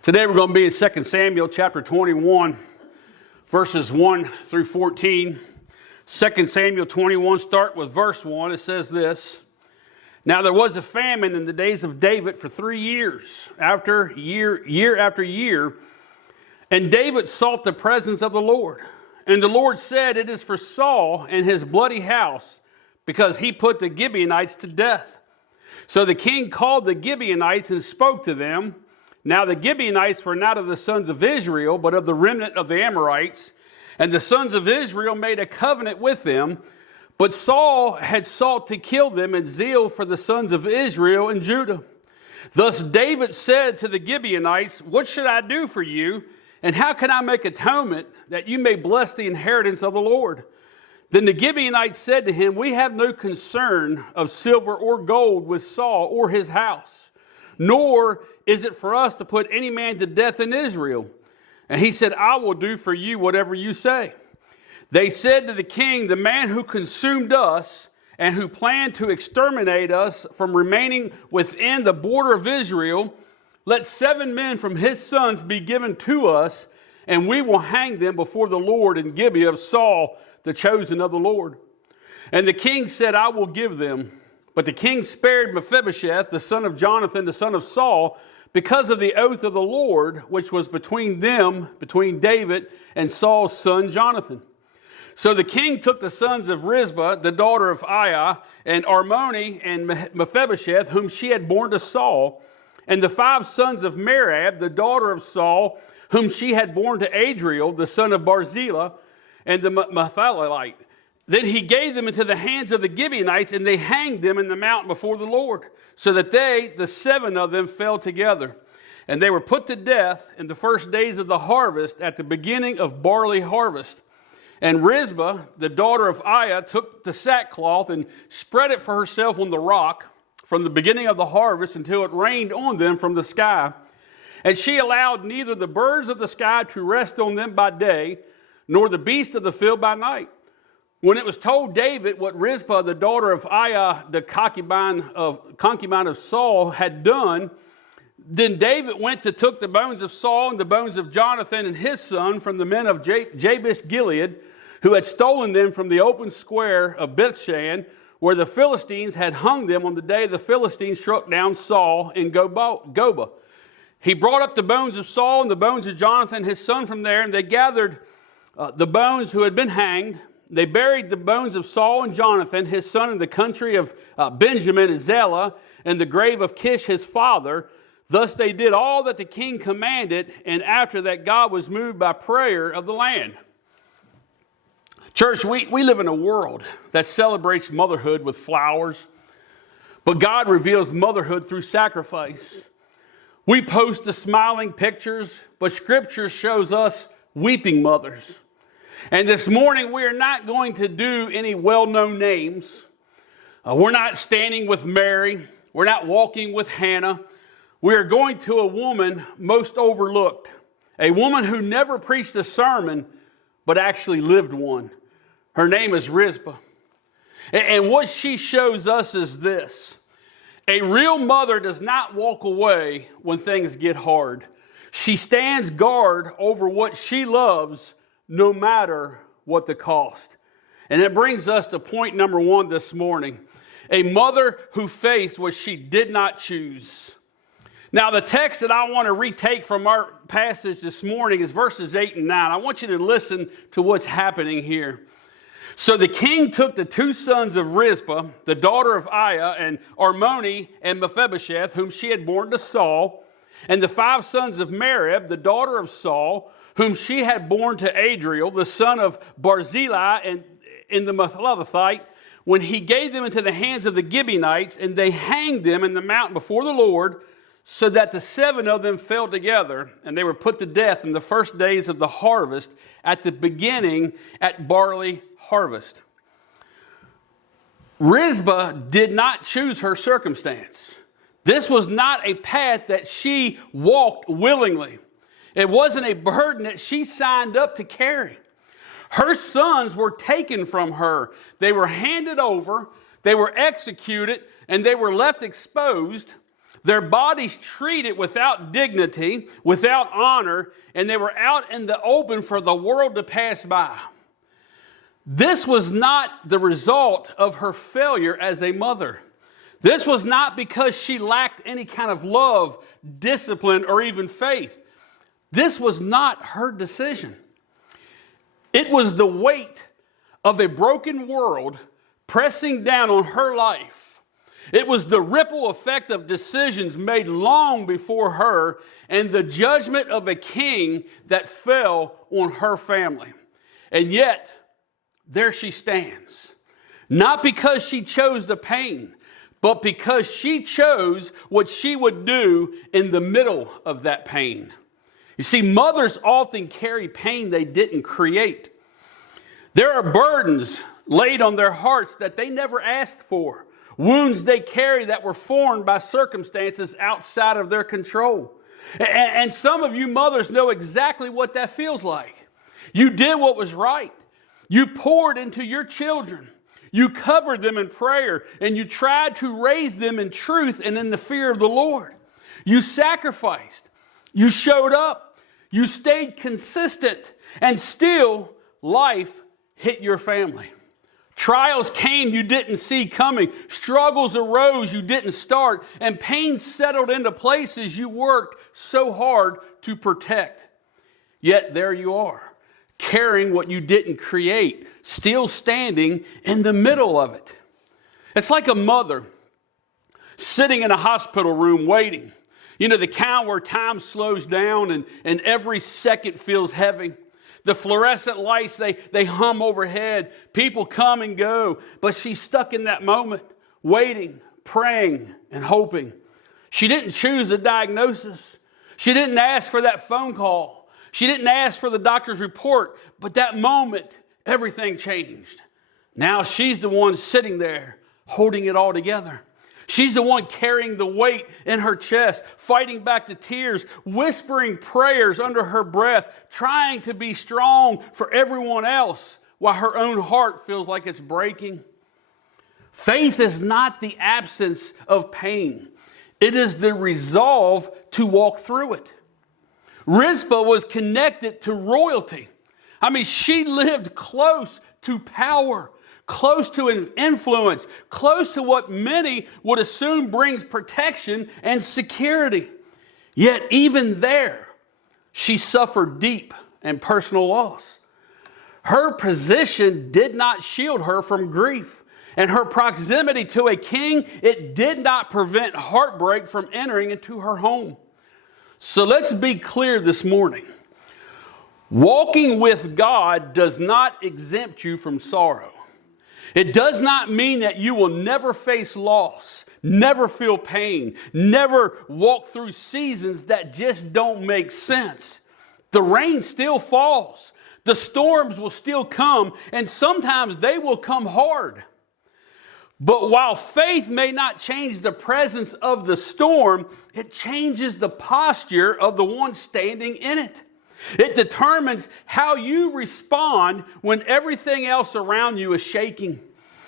Today we're going to be in 2 Samuel chapter 21, verses 1 through 14. 2 Samuel 21, start with verse 1. It says this: Now there was a famine in the days of David for 3 years, year after year, and David sought the presence of the Lord. And the Lord said, It is for Saul and his bloody house, because he put the Gibeonites to death. So the king called the Gibeonites and spoke to them. Now the Gibeonites were not of the sons of Israel, but of the remnant of the Amorites. And the sons of Israel made a covenant with them. But Saul had sought to kill them in zeal for the sons of Israel and Judah. Thus David said to the Gibeonites, What should I do for you? And how can I make atonement that you may bless the inheritance of the Lord? Then the Gibeonites said to him, We have no concern of silver or gold with Saul or his house, nor is it for us to put any man to death in Israel. And he said, I will do for you whatever you say. They said to the king, The man who consumed us and who planned to exterminate us from remaining within the border of Israel, let 7 men from his sons be given to us, and we will hang them before the Lord in Gibeah of Saul, the chosen of the Lord. And the king said, I will give them. But the king spared Mephibosheth, the son of Jonathan, the son of Saul, because of the oath of the Lord, which was between David and Saul's son Jonathan. So the king took the sons of Rizpah, the daughter of Aiah, and Armoni and Mephibosheth, whom she had borne to Saul, and the 5 sons of Merab, the daughter of Saul, whom she had borne to Adriel, the son of Barzillai, and the Methalite. Then he gave them into the hands of the Gibeonites, and they hanged them in the mountain before the Lord, so that the 7 of them fell together. And they were put to death in the first days of the harvest, at the beginning of barley harvest. And Rizpah, the daughter of Aiah, took the sackcloth and spread it for herself on the rock from the beginning of the harvest until it rained on them from the sky. And she allowed neither the birds of the sky to rest on them by day, nor the beasts of the field by night. When it was told David what Rizpah, the daughter of Aiah, the concubine of Saul, had done, then David went to took the bones of Saul and the bones of Jonathan and his son from the men of Jabesh Gilead, who had stolen them from the open square of Bethshan, where the Philistines had hung them on the day the Philistines struck down Saul in Goba. He brought up the bones of Saul and the bones of Jonathan his son from there, and they gathered the bones who had been hanged. They buried the bones of Saul and Jonathan, his son, in the country of Benjamin and Zelah, and the grave of Kish, his father. Thus they did all that the king commanded, and after that God was moved by prayer of the land. Church, we live in a world that celebrates motherhood with flowers, but God reveals motherhood through sacrifice. We post the smiling pictures, but Scripture shows us weeping mothers. And this morning, we are not going to do any well-known names. We're not standing with Mary. We're not walking with Hannah. We are going to a woman most overlooked, a woman who never preached a sermon, but actually lived one. Her name is Rizpah. And what she shows us is this: a real mother does not walk away when things get hard. She stands guard over what she loves, no matter what the cost. And that brings us to point number 1 this morning: a mother who faced what she did not choose. Now, the text that I want to retake from our passage this morning is verses 8 and 9. I want you to listen to what's happening here. So the king took the 2 sons of Rizpah, the daughter of Aiah, and Armoni and Mephibosheth, whom she had borne to Saul, and the 5 sons of Merab, the daughter of Saul, whom she had borne to Adriel, the son of Barzillai, and in the Methalite, when he gave them into the hands of the Gibeonites, and they hanged them in the mountain before the Lord, so that the 7 of them fell together, and they were put to death in the first days of the harvest, at the beginning at barley harvest. Rizpah did not choose her circumstance. This was not a path that she walked willingly. It wasn't a burden that she signed up to carry. Her sons were taken from her. They were handed over, they were executed, and they were left exposed. their bodies treated without dignity, without honor, and they were out in the open for the world to pass by. This was not the result of her failure as a mother. This was not because she lacked any kind of love, discipline, or even faith. This was not her decision. It was the weight of a broken world pressing down on her life. It was the ripple effect of decisions made long before her and the judgment of a king that fell on her family. And yet, there she stands. Not because she chose the pain, but because she chose what she would do in the middle of that pain. You see, mothers often carry pain they didn't create. There are burdens laid on their hearts that they never asked for. Wounds they carry that were formed by circumstances outside of their control. And some of you mothers know exactly what that feels like. You did what was right. You poured into your children. You covered them in prayer, and you tried to raise them in truth and in the fear of the Lord. You sacrificed. You showed up. You stayed consistent, and still life hit your family. Trials came you didn't see coming. Struggles arose you didn't start. And pain settled into places you worked so hard to protect. Yet there you are, carrying what you didn't create, still standing in the middle of it. It's like a mother sitting in a hospital room waiting. You know, the kind where time slows down and every second feels heavy. The fluorescent lights, they hum overhead. People come and go. But she's stuck in that moment, waiting, praying, and hoping. She didn't choose a diagnosis. She didn't ask for that phone call. She didn't ask for the doctor's report. But that moment, everything changed. Now she's the one sitting there, holding it all together. She's the one carrying the weight in her chest, fighting back the tears, whispering prayers under her breath, trying to be strong for everyone else while her own heart feels like it's breaking. Faith is not the absence of pain. It is the resolve to walk through it. Rizpah was connected to royalty. I mean, she lived close to power, close to an influence, close to what many would assume brings protection and security. Yet even there, she suffered deep and personal loss. Her position did not shield her from grief, and her proximity to a king, it did not prevent heartbreak from entering into her home. So let's be clear this morning. Walking with God does not exempt you from sorrow. It does not mean that you will never face loss, never feel pain, never walk through seasons that just don't make sense. The rain still falls. The storms will still come, and sometimes they will come hard. But while faith may not change the presence of the storm, it changes the posture of the one standing in it. It determines how you respond when everything else around you is shaking.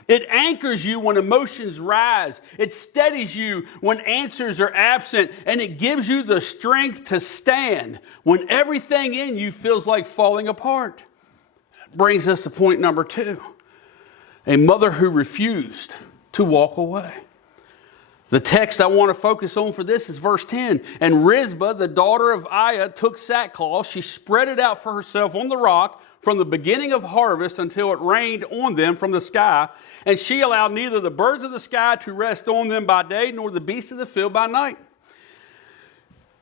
It anchors you when emotions rise. It steadies you when answers are absent. And it gives you the strength to stand when everything in you feels like falling apart. That brings us to point number 2. A mother who refused to walk away. The text I want to focus on for this is verse 10. And Rizpah, the daughter of Aiah, took sackcloth. She spread it out for herself on the rock from the beginning of harvest until it rained on them from the sky. And she allowed neither the birds of the sky to rest on them by day, nor the beasts of the field by night.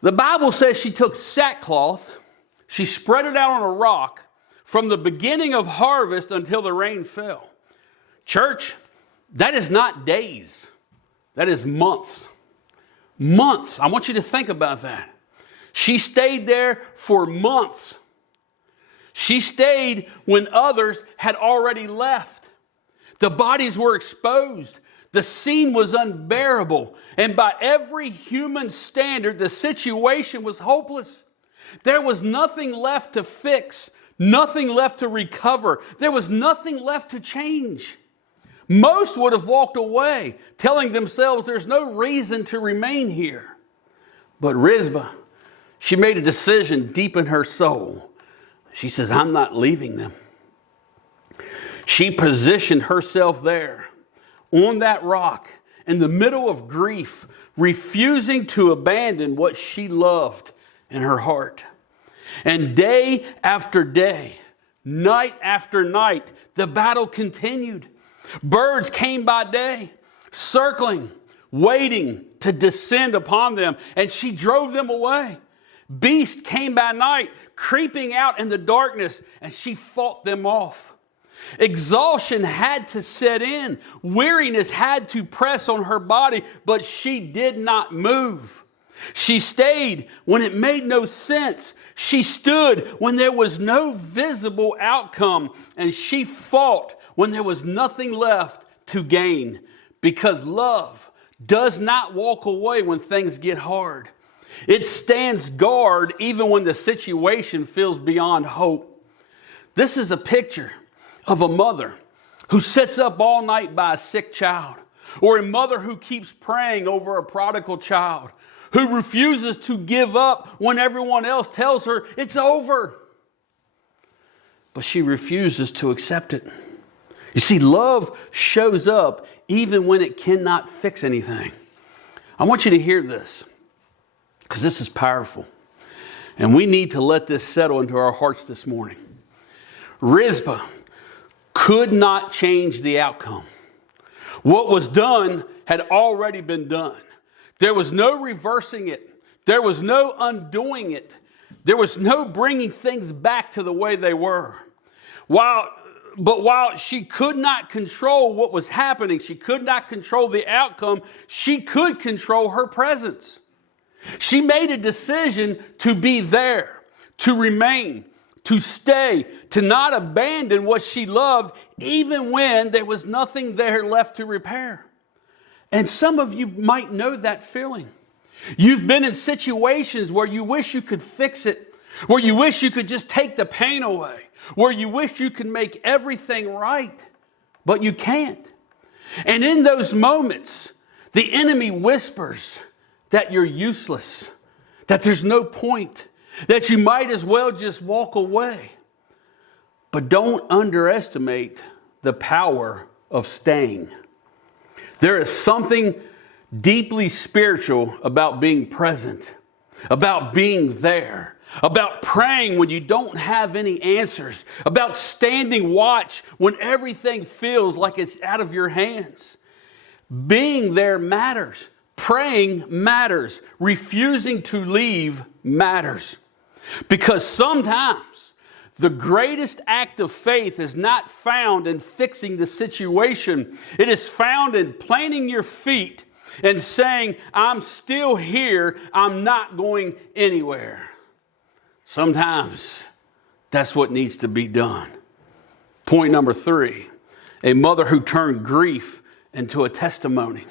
The Bible says she took sackcloth. She spread it out on a rock from the beginning of harvest until the rain fell. Church, that is not days. That is months. Months. I want you to think about that. She stayed there for months. She stayed when others had already left. The bodies were exposed. The scene was unbearable. And by every human standard, the situation was hopeless. There was nothing left to fix, nothing left to recover. There was nothing left to change. Most would have walked away, telling themselves there's no reason to remain here. But Rizpah, she made a decision deep in her soul. She says, I'm not leaving them. She positioned herself there on that rock in the middle of grief, refusing to abandon what she loved in her heart. And day after day, night after night, the battle continued. Birds came by day, circling, waiting to descend upon them, and she drove them away. Beasts came by night, creeping out in the darkness, and she fought them off. Exhaustion had to set in. Weariness had to press on her body, but she did not move. She stayed when it made no sense. She stood when there was no visible outcome, and she fought when there was nothing left to gain, because love does not walk away when things get hard. It stands guard even when the situation feels beyond hope. This is a picture of a mother who sits up all night by a sick child, or a mother who keeps praying over a prodigal child, who refuses to give up when everyone else tells her it's over. But she refuses to accept it. You see, love shows up even when it cannot fix anything. I want you to hear this, because this is powerful. And we need to let this settle into our hearts this morning. Rizpah could not change the outcome. What was done had already been done. There was no reversing it. There was no undoing it. There was no bringing things back to the way they were. But while she could not control what was happening, she could not control the outcome, she could control her presence. She made a decision to be there, to remain, to stay, to not abandon what she loved, even when there was nothing there left to repair. And some of you might know that feeling. You've been in situations where you wish you could fix it, where you wish you could just take the pain away, where you wish you could make everything right, but you can't. And in those moments, the enemy whispers that you're useless, that there's no point, that you might as well just walk away. But don't underestimate the power of staying. There is something deeply spiritual about being present, about being there, about praying when you don't have any answers, about standing watch when everything feels like it's out of your hands. Being there matters. Praying matters. Refusing to leave matters. Because sometimes the greatest act of faith is not found in fixing the situation. It is found in planting your feet and saying, I'm still here. I'm not going anywhere. Sometimes that's what needs to be done. Point number 3, a mother who turned grief into a testimony.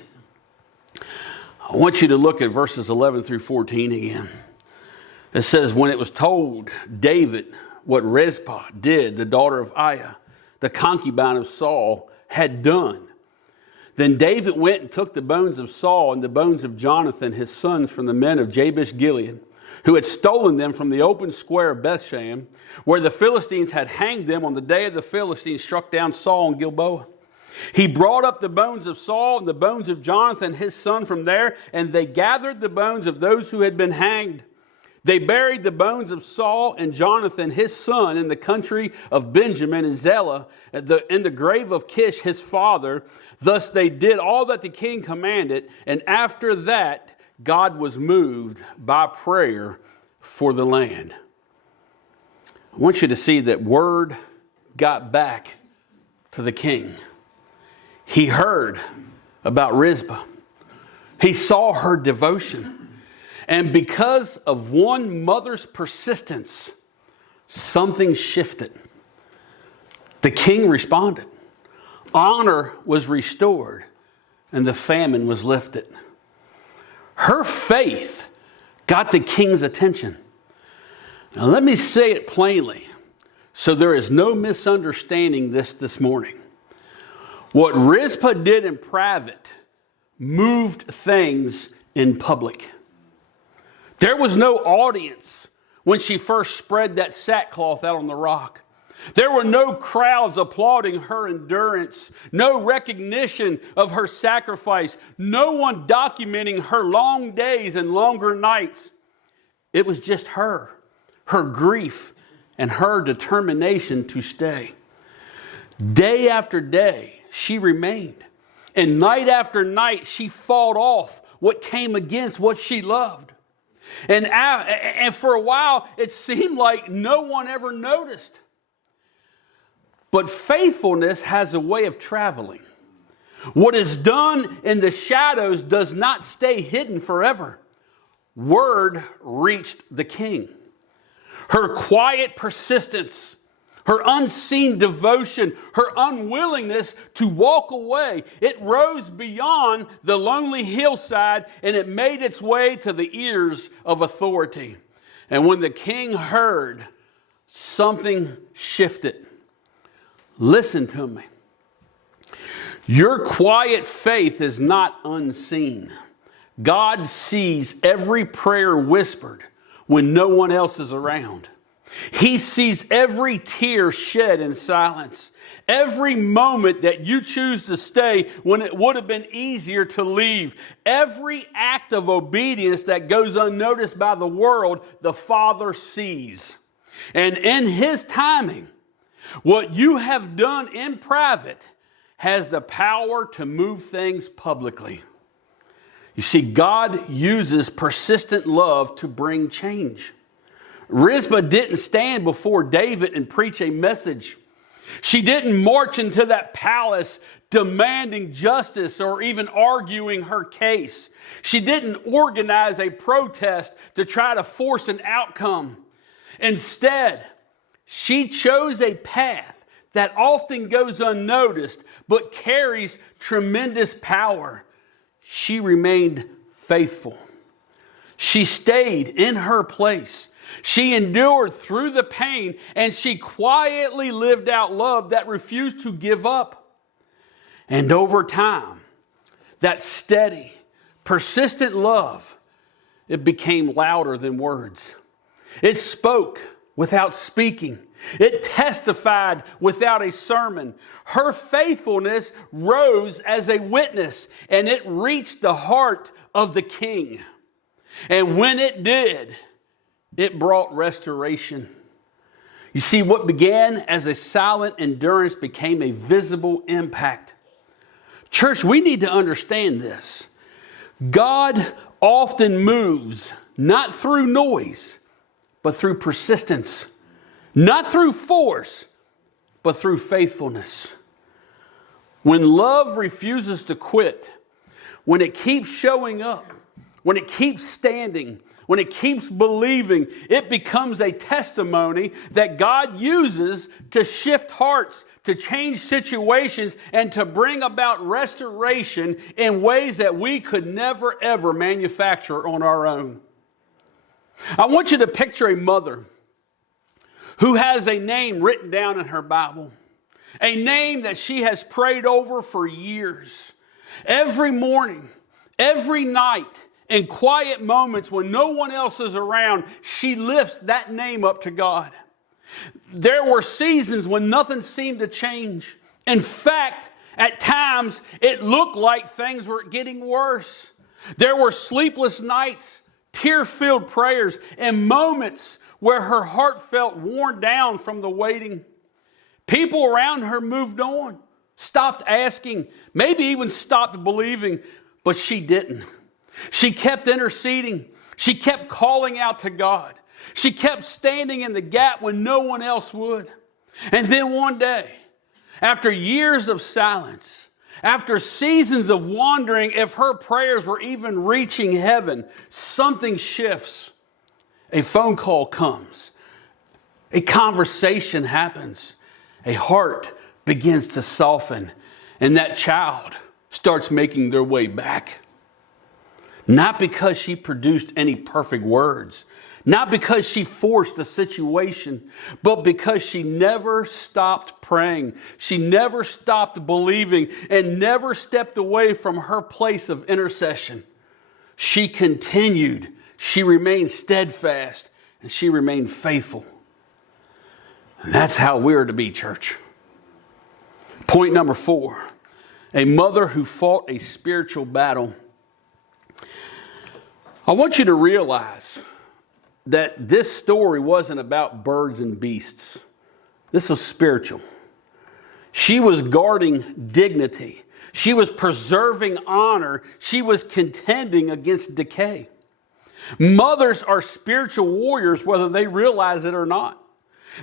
I want you to look at verses 11 through 14 again. It says, when it was told David what Rizpah did, the daughter of Aiah, the concubine of Saul, had done, then David went and took the bones of Saul and the bones of Jonathan, his sons, from the men of Jabesh Gilead, who had stolen them from the open square of Bethshan, where the Philistines had hanged them on the day of the Philistines struck down Saul in Gilboa. He brought up the bones of Saul and the bones of Jonathan, his son, from there, and they gathered the bones of those who had been hanged. They buried the bones of Saul and Jonathan, his son, in the country of Benjamin and Zelah, in the grave of Kish, his father. Thus they did all that the king commanded, and after that God was moved by prayer for the land. I want you to see that word got back to the king. He heard about Rizpah. He saw her devotion. And because of one mother's persistence, something shifted. The king responded. Honor was restored, and the famine was lifted. Her faith got the king's attention. Now let me say it plainly so there is no misunderstanding this morning. What Rizpah did in private moved things in public. There was no audience when she first spread that sackcloth out on the rock. There were no crowds applauding her endurance, no recognition of her sacrifice, no one documenting her long days and longer nights. It was just her grief, and her determination to stay. Day after day, she remained. And night after night, she fought off what came against what she loved. And for a while, it seemed like no one ever noticed. But faithfulness has a way of traveling. What is done in the shadows does not stay hidden forever. Word reached the king. Her quiet persistence, her unseen devotion, her unwillingness to walk away, it rose beyond the lonely hillside and it made its way to the ears of authority. And when the king heard, something shifted. Listen to me. Your quiet faith is not unseen. God sees every prayer whispered when no one else is around. He sees every tear shed in silence. Every moment that you choose to stay when it would have been easier to leave. Every act of obedience that goes unnoticed by the world, the Father sees. And in His timing, what you have done in private has the power to move things publicly. You see, God uses persistent love to bring change. Rizpah didn't stand before David and preach a message. She didn't march into that palace demanding justice or even arguing her case. She didn't organize a protest to try to force an outcome. Instead, she chose a path that often goes unnoticed but carries tremendous power. She remained faithful. She stayed in her place. She endured through the pain, and she quietly lived out love that refused to give up. And over time, that steady, persistent love, it became louder than words. It spoke without speaking. It testified without a sermon. Her faithfulness rose as a witness, and it reached the heart of the king. And when it did, it brought restoration. You see, what began as a silent endurance became a visible impact. Church, we need to understand this. God often moves not through noise, but through persistence. Not through force, but through faithfulness. When love refuses to quit, when it keeps showing up, when it keeps standing, when it keeps believing, it becomes a testimony that God uses to shift hearts, to change situations, and to bring about restoration in ways that we could never, ever manufacture on our own. I want you to picture a mother who has a name written down in her Bible, a name that she has prayed over for years. Every morning, every night, in quiet moments when no one else is around, she lifts that name up to God. There were seasons when nothing seemed to change. In fact, at times, it looked like things were getting worse. There were sleepless nights, tear-filled prayers, and moments where her heart felt worn down from the waiting. People around her moved on, stopped asking, maybe even stopped believing, but she didn't. She kept interceding. She kept calling out to God. She kept standing in the gap when no one else would. And then one day, after years of silence, after seasons of wondering if her prayers were even reaching heaven, something shifts. A phone call comes. A conversation happens. A heart begins to soften. And that child starts making their way back. Not because she produced any perfect words. Not because she forced a situation, but because she never stopped praying. She never stopped believing and never stepped away from her place of intercession. She continued. She remained steadfast and she remained faithful. And that's how we're to be, church. Point number 4, a mother who fought a spiritual battle. I want you to realize that this story wasn't about birds and beasts. This was spiritual. She was guarding dignity. She was preserving honor. She was contending against decay. Mothers are spiritual warriors, whether they realize it or not.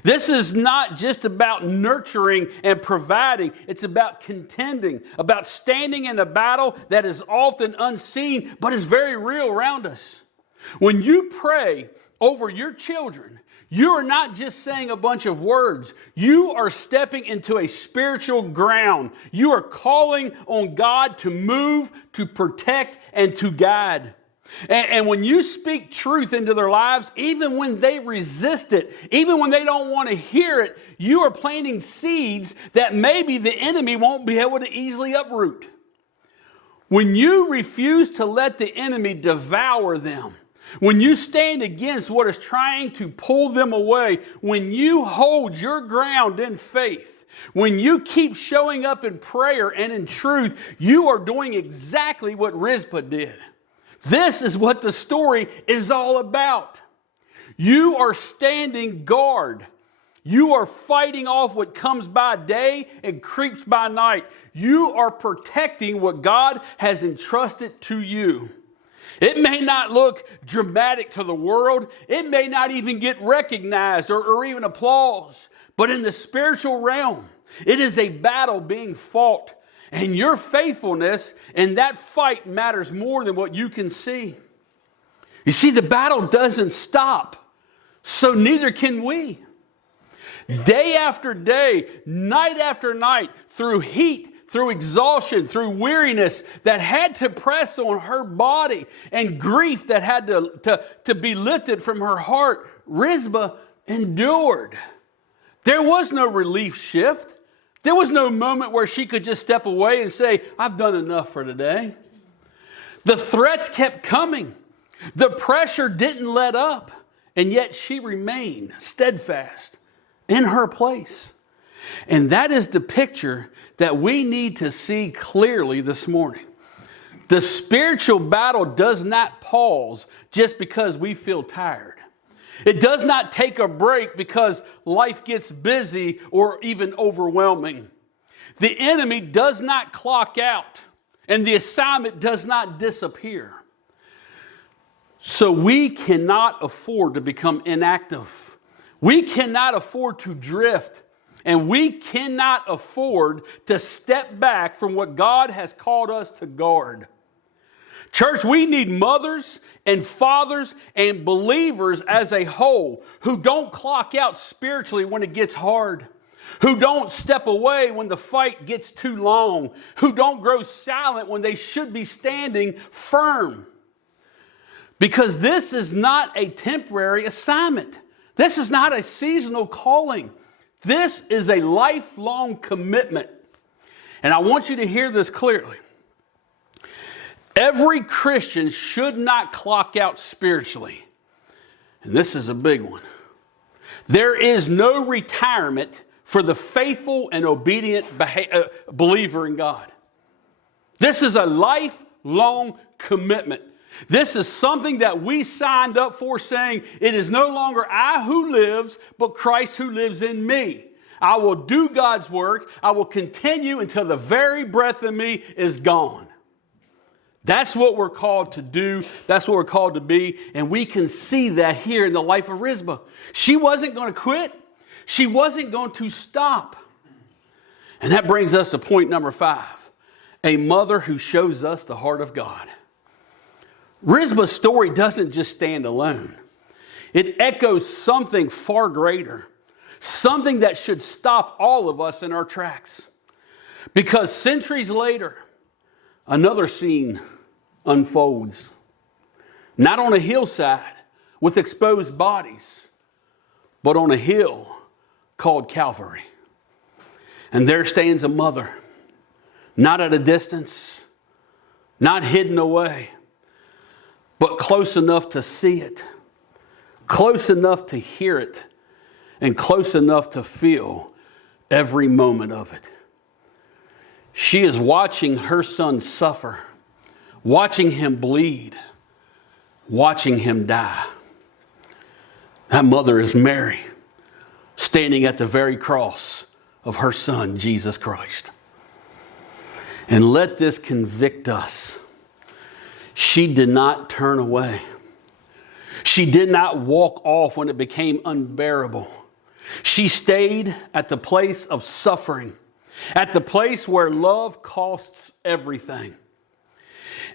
This is not just about nurturing and providing. It's about contending, about standing in a battle that is often unseen, but is very real around us. When you pray over your children, you are not just saying a bunch of words. You are stepping into a spiritual ground. You are calling on God to move, to protect, and to guide. And when you speak truth into their lives, even when they resist it, even when they don't want to hear it, you are planting seeds that maybe the enemy won't be able to easily uproot. When you refuse to let the enemy devour them, when you stand against what is trying to pull them away, when you hold your ground in faith, when you keep showing up in prayer and in truth, you are doing exactly what Rizpah did. This is what the story is all about. You are standing guard. You are fighting off what comes by day and creeps by night. You are protecting what God has entrusted to you. It may not look dramatic to the world. It may not even get recognized or even applause. But in the spiritual realm, it is a battle being fought. And your faithfulness in that fight matters more than what you can see. You see, the battle doesn't stop. So neither can we. Day after day, night after night, through heat, through exhaustion, through weariness that had to press on her body and grief that had to be lifted from her heart, Rizpah endured. There was no relief shift. There was no moment where she could just step away and say, I've done enough for today. The threats kept coming. The pressure didn't let up. And yet she remained steadfast in her place. And that is the picture that we need to see clearly this morning. The spiritual battle does not pause just because we feel tired. It does not take a break because life gets busy or even overwhelming. The enemy does not clock out, and the assignment does not disappear. So we cannot afford to become inactive. We cannot afford to drift. And we cannot afford to step back from what God has called us to guard. Church, we need mothers and fathers and believers as a whole who don't clock out spiritually when it gets hard, who don't step away when the fight gets too long, who don't grow silent when they should be standing firm. Because this is not a temporary assignment. This is not a seasonal calling. This is a lifelong commitment. And I want you to hear this clearly. Every Christian should not clock out spiritually. And this is a big one. There is no retirement for the faithful and obedient believer in God. This is a lifelong commitment. This is something that we signed up for, saying, it is no longer I who lives, but Christ who lives in me. I will do God's work. I will continue until the very breath of me is gone. That's what we're called to do. That's what we're called to be. And we can see that here in the life of Rizpah. She wasn't going to quit. She wasn't going to stop. And that brings us to point number 5. A mother who shows us the heart of God. Rizpah's story doesn't just stand alone. It echoes something far greater. Something that should stop all of us in our tracks. Because centuries later, another scene unfolds. Not on a hillside with exposed bodies, but on a hill called Calvary. And there stands a mother, not at a distance, not hidden away, but close enough to see it, close enough to hear it, and close enough to feel every moment of it. She is watching her son suffer, watching him bleed, watching him die. That mother is Mary, standing at the very cross of her son, Jesus Christ. And let this convict us. She did not turn away. She did not walk off when it became unbearable. She stayed at the place of suffering, at the place where love costs everything.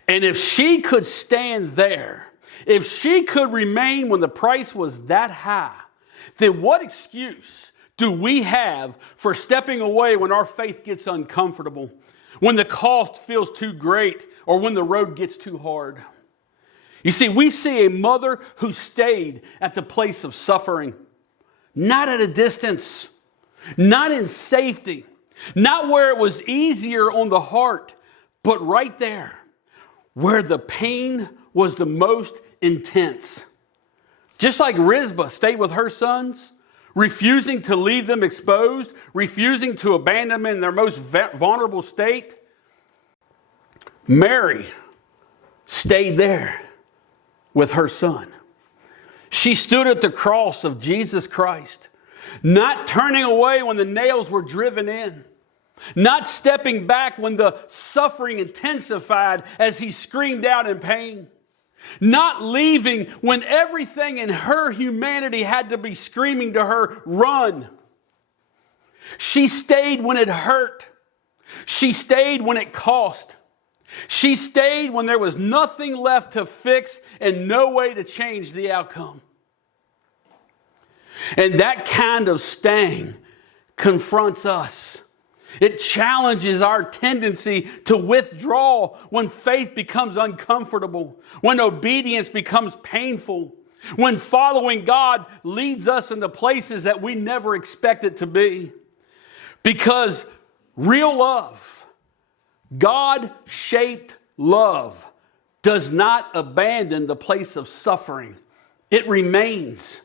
And if she could stand there, if she could remain when the price was that high, then what excuse do we have for stepping away when our faith gets uncomfortable, when the cost feels too great, or when the road gets too hard? You see, we see a mother who stayed at the place of suffering, not at a distance, not in safety, not where it was easier on the heart, but right there where the pain was the most intense. Just like Rizpah stayed with her sons, refusing to leave them exposed, refusing to abandon them in their most vulnerable state, Mary stayed there with her son. She stood at the cross of Jesus Christ, not turning away when the nails were driven in, not stepping back when the suffering intensified as he screamed out in pain, not leaving when everything in her humanity had to be screaming to her, run. She stayed when it hurt. She stayed when it cost. She stayed when there was nothing left to fix and no way to change the outcome. And that kind of staying confronts us. It challenges our tendency to withdraw when faith becomes uncomfortable, when obedience becomes painful, when following God leads us into places that we never expect it to be. Because real love, God-shaped love, does not abandon the place of suffering. It remains,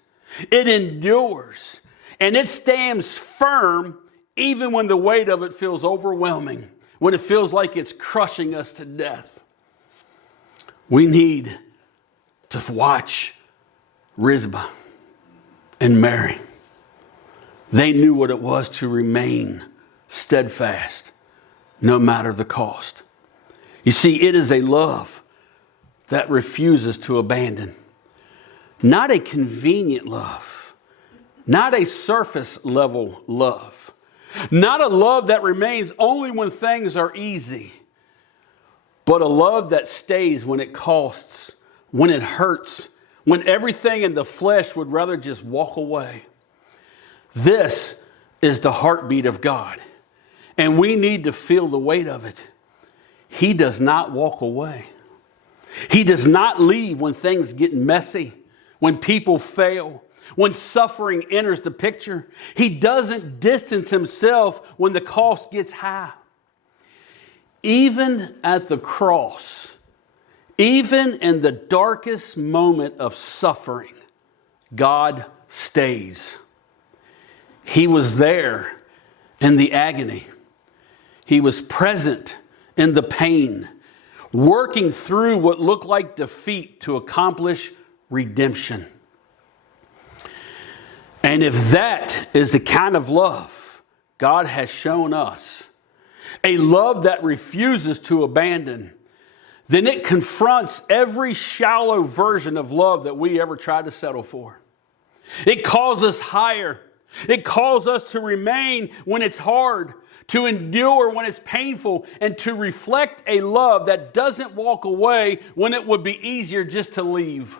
it endures, and it stands firm even when the weight of it feels overwhelming, when it feels like it's crushing us to death. We need to watch Rizpah and Mary. They knew what it was to remain steadfast, no matter the cost. You see, it is a love that refuses to abandon. Not a convenient love, not a surface level love. Not a love that remains only when things are easy, but a love that stays when it costs, when it hurts, when everything in the flesh would rather just walk away. This is the heartbeat of God, and we need to feel the weight of it. He does not walk away. He does not leave when things get messy, when people fail, when suffering enters the picture. He doesn't distance himself when the cost gets high. Even at the cross, even in the darkest moment of suffering, God stays. He was there in the agony. He was present in the pain, working through what looked like defeat to accomplish redemption. And if that is the kind of love God has shown us, a love that refuses to abandon, then it confronts every shallow version of love that we ever try to settle for. It calls us higher. It calls us to remain when it's hard, to endure when it's painful, and to reflect a love that doesn't walk away when it would be easier just to leave.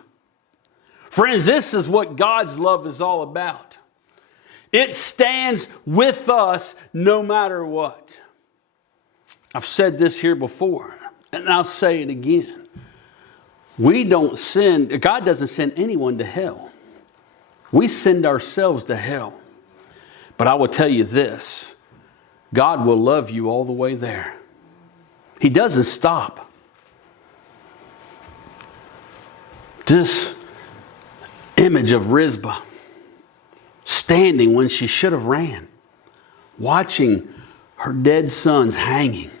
Friends, this is what God's love is all about. It stands with us no matter what. I've said this here before, and I'll say it again. We don't send, God doesn't send anyone to hell. We send ourselves to hell. But I will tell you this, God will love you all the way there. He doesn't stop. This image of Rizpah standing when she should have ran, watching her dead sons hanging.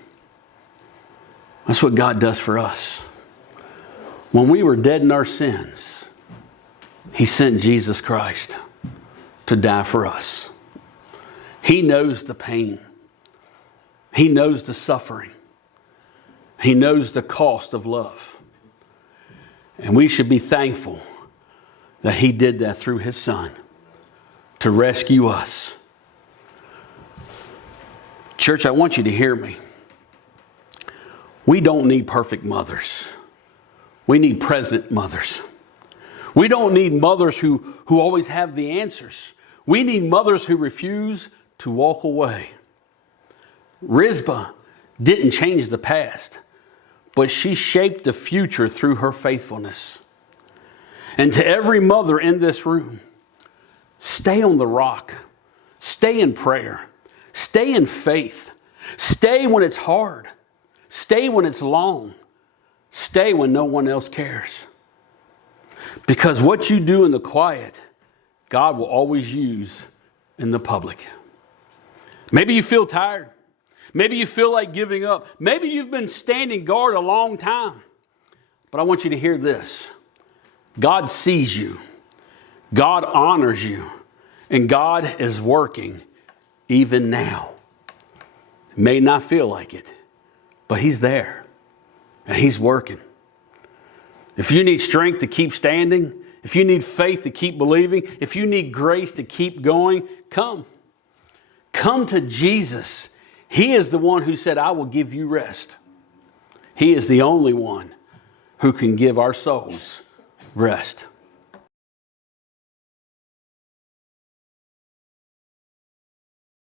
That's what God does for us. When we were dead in our sins, He sent Jesus Christ to die for us. He knows the pain. He knows the suffering. He knows the cost of love. And we should be thankful that He did that through His Son to rescue us. Church, I want you to hear me. We don't need perfect mothers. We need present mothers. We don't need mothers who always have the answers. We need mothers who refuse to walk away. Rizpah didn't change the past, but she shaped the future through her faithfulness. And to every mother in this room, stay on the rock. Stay in prayer. Stay in faith. Stay when it's hard. Stay when it's long. Stay when no one else cares. Because what you do in the quiet, God will always use in the public. Maybe you feel tired. Maybe you feel like giving up. Maybe you've been standing guard a long time. But I want you to hear this. God sees you. God honors you. And God is working even now. It may not feel like it, but He's there. And He's working. If you need strength to keep standing, if you need faith to keep believing, if you need grace to keep going, come. Come to Jesus. He is the one who said, I will give you rest. He is the only one who can give our souls rest.